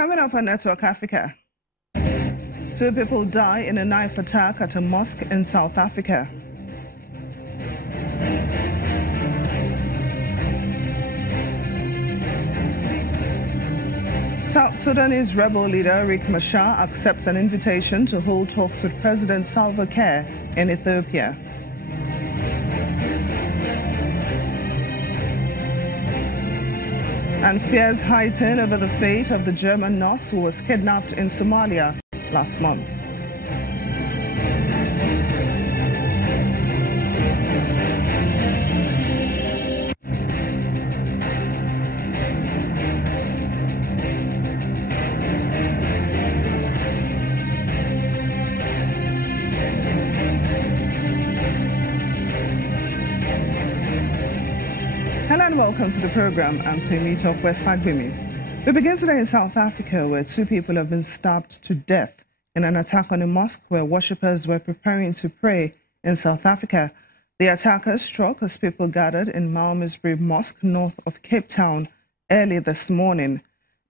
Coming up on Network Africa, 2 people die in a knife attack at a mosque in South Africa. South Sudanese rebel leader Riek Machar accepts an invitation to hold talks with President Salva Kiir in Ethiopia. And fears heighten over the fate of the German nurse who was kidnapped in Somalia last month. Hello and welcome to the program. I'm Temitope Fagbimi. We begin today in South Africa, where 2 people have been stabbed to death in an attack on a mosque where worshippers were preparing to pray in South Africa. The attackers struck as people gathered in Malmesbury Mosque north of Cape Town early this morning.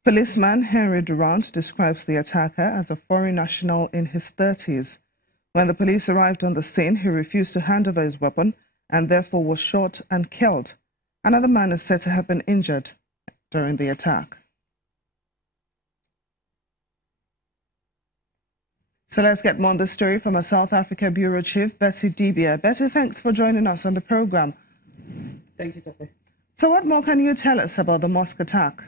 Policeman Henry Durant describes the attacker as a foreign national in his 30s. When the police arrived on the scene, he refused to hand over his weapon and therefore was shot and killed. Another man is said to have been injured during the attack. So let's get more on the story from our South Africa Bureau Chief, Betty Dibia. Betty, thanks for joining us on the program. Thank you, Tope. So what more can you tell us about the mosque attack?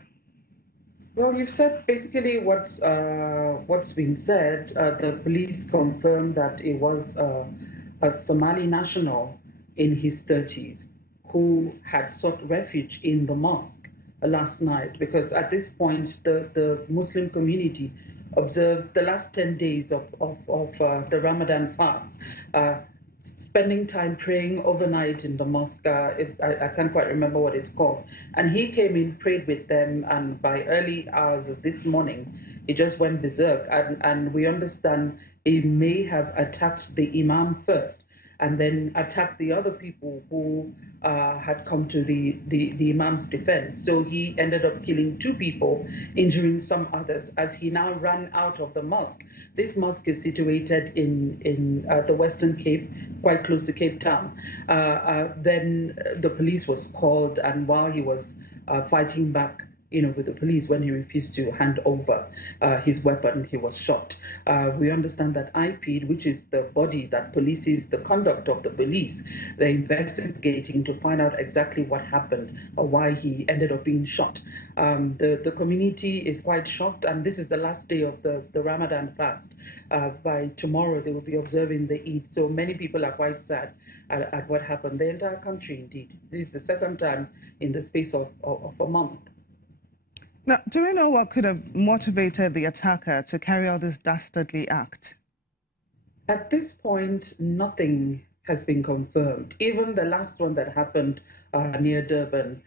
Well, you've said basically what's been said. The police confirmed that it was a Somali national in his 30s who had sought refuge in the mosque last night, because at this point the Muslim community observes the last 10 days of the Ramadan fast, spending time praying overnight in the mosque. I can't quite remember what it's called. And he came in, prayed with them, and by early hours of this morning, he just went berserk. And we understand he may have attacked the imam first, and then attacked the other people who had come to the imam's defense. So he ended up killing 2 people, injuring some others as he now ran out of the mosque. This mosque is situated in the Western Cape, quite close to Cape Town. Then the police was called, and while he was fighting back, with the police, when he refused to hand over his weapon, he was shot. We understand that IPED, which is the body that polices the conduct of the police, they're investigating to find out exactly what happened or why he ended up being shot. The community is quite shocked, and this is the last day of the Ramadan fast. By tomorrow, they will be observing the Eid. So many people are quite sad at what happened. The entire country, indeed. This is the second time in the space of a month. Now, do we know what could have motivated the attacker to carry out this dastardly act? At this point, nothing has been confirmed. Even the last one that happened near Durban,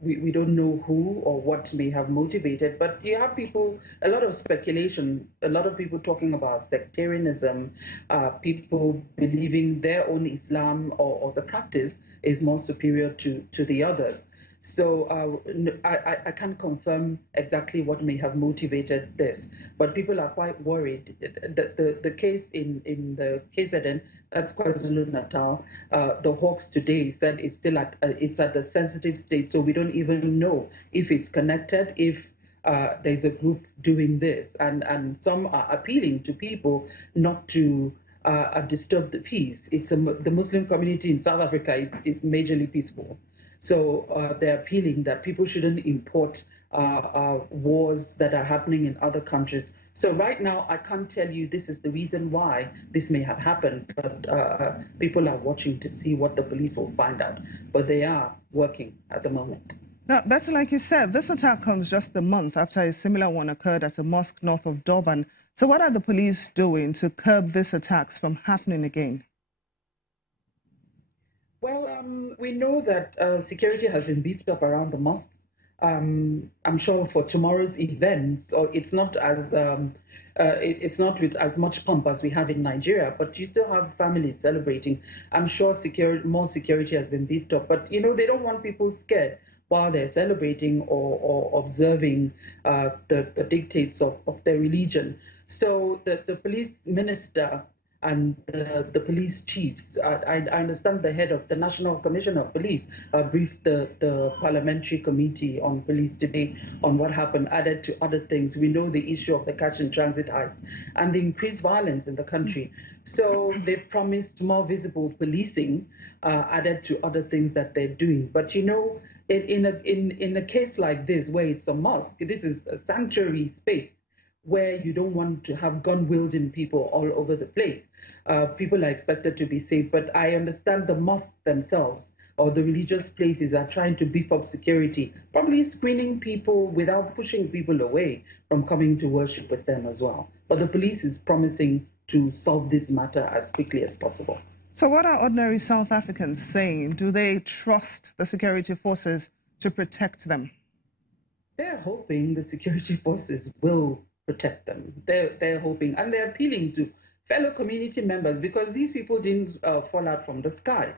we don't know who or what may have motivated, but you have people, a lot of speculation, a lot of people talking about sectarianism, people believing their own Islam or the practice is more superior to the others. So I can't confirm exactly what may have motivated this, but people are quite worried. The case in the KZN, that's KwaZulu-Natal, the Hawks today said it's still at a sensitive state, so we don't even know if it's connected, if there's a group doing this, and some are appealing to people not to disturb the peace. The Muslim community in South Africa is majorly peaceful. So they're appealing that people shouldn't import wars that are happening in other countries. So right now, I can't tell you this is the reason why this may have happened, but people are watching to see what the police will find out. But they are working at the moment. Now, Betty, like you said, this attack comes just a month after a similar one occurred at a mosque north of Durban. So what are the police doing to curb these attacks from happening again? Well, we know that security has been beefed up around the mosques. I'm sure for tomorrow's events, or it's not with as much pomp as we have in Nigeria, but you still have families celebrating. I'm sure more security has been beefed up, but they don't want people scared while they're celebrating or observing the dictates of their religion. So the police minister and the police chiefs, I understand the head of the National Commission of Police briefed the Parliamentary Committee on Police today on what happened, added to other things. We know the issue of the catch and transit heists and the increased violence in the country. So they promised more visible policing, added to other things that they're doing. But you know, in a case like this, where it's a mosque, this is a sanctuary space where you don't want to have gun-wielding people all over the place. People are expected to be safe, but I understand the mosques themselves or the religious places are trying to beef up security, probably screening people without pushing people away from coming to worship with them as well. But the police is promising to solve this matter as quickly as possible. So what are ordinary South Africans saying? Do they trust the security forces to protect them? They're hoping the security forces will protect them. They're hoping, and they're appealing to fellow community members because these people didn't fall out from the skies.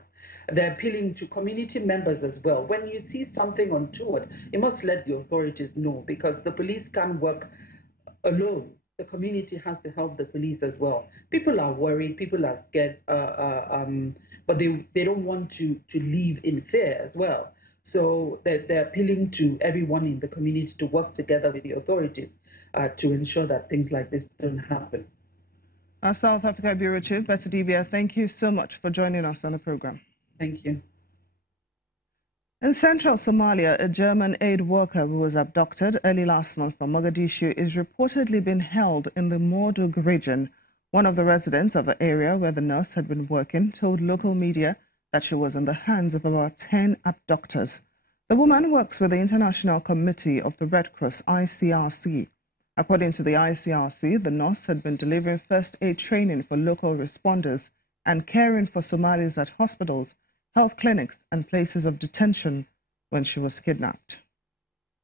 They're appealing to community members as well. When you see something untoward, you must let the authorities know because the police can't work alone. The community has to help the police as well. People are worried, people are scared, but they don't want to live in fear as well. So they're appealing to everyone in the community to work together with the authorities to ensure that things like this don't happen. Our South Africa Bureau Chief, Betty Dibia, thank you so much for joining us on the program. Thank you. In central Somalia, a German aid worker who was abducted early last month from Mogadishu is reportedly being held in the Mordug region. One of the residents of the area where the nurse had been working told local media that she was in the hands of about 10 abductors. The woman works with the International Committee of the Red Cross, ICRC. According to the ICRC, the nurse had been delivering first aid training for local responders and caring for Somalis at hospitals, health clinics and places of detention when she was kidnapped.